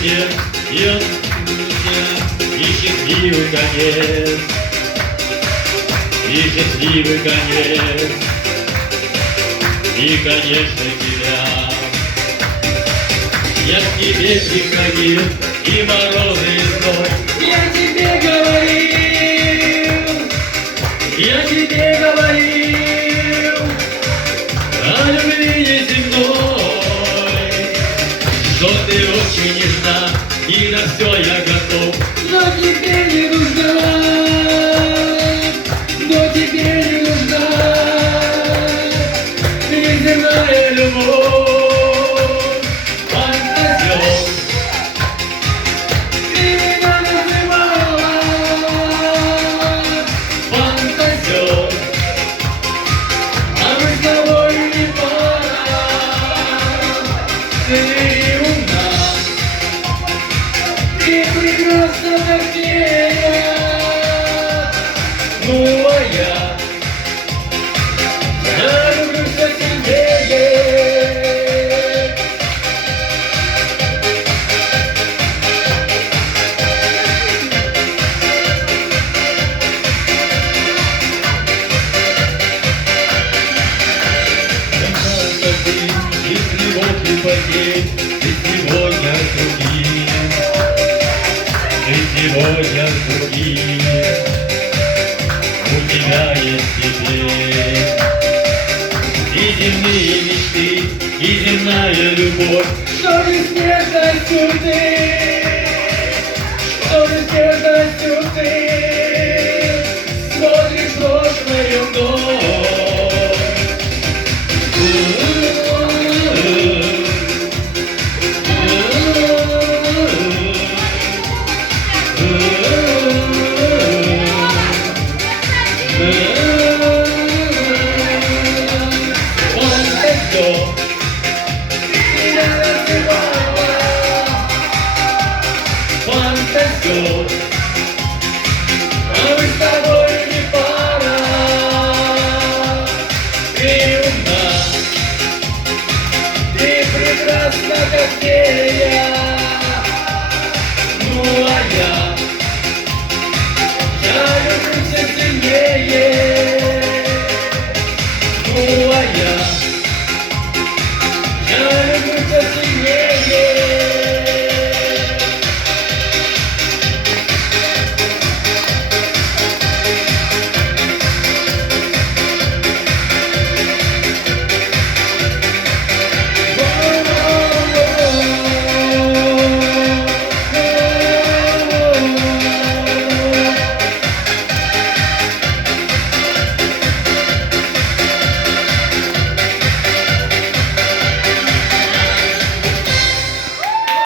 тебе я и счастливый конец, и счастливый конец, и, конечно, тебя. Я к тебе приходил, и морозы весной, Я тебе говорил о любви неземной, что ты очень нежна, и на все я готов. но теперь не нужна, но теперь не нужна Неземная любовь, фантазер, ты меня называла фантазер, а мы с тобой не пара. Ты умна, ты прекрасна, как фея, ну а я люблю все сильнее. если вот и потерь, ты сегодня другие, ты сегодня другие, у тебя есть теперь и земные мечты, и земная любовь. Что неизбежностью ты, что неизбежностью ты смотришь прошлое вновь. Фантазер, А мы с тобой не пара. ты умна, Ты прекрасна, как фея. ну а я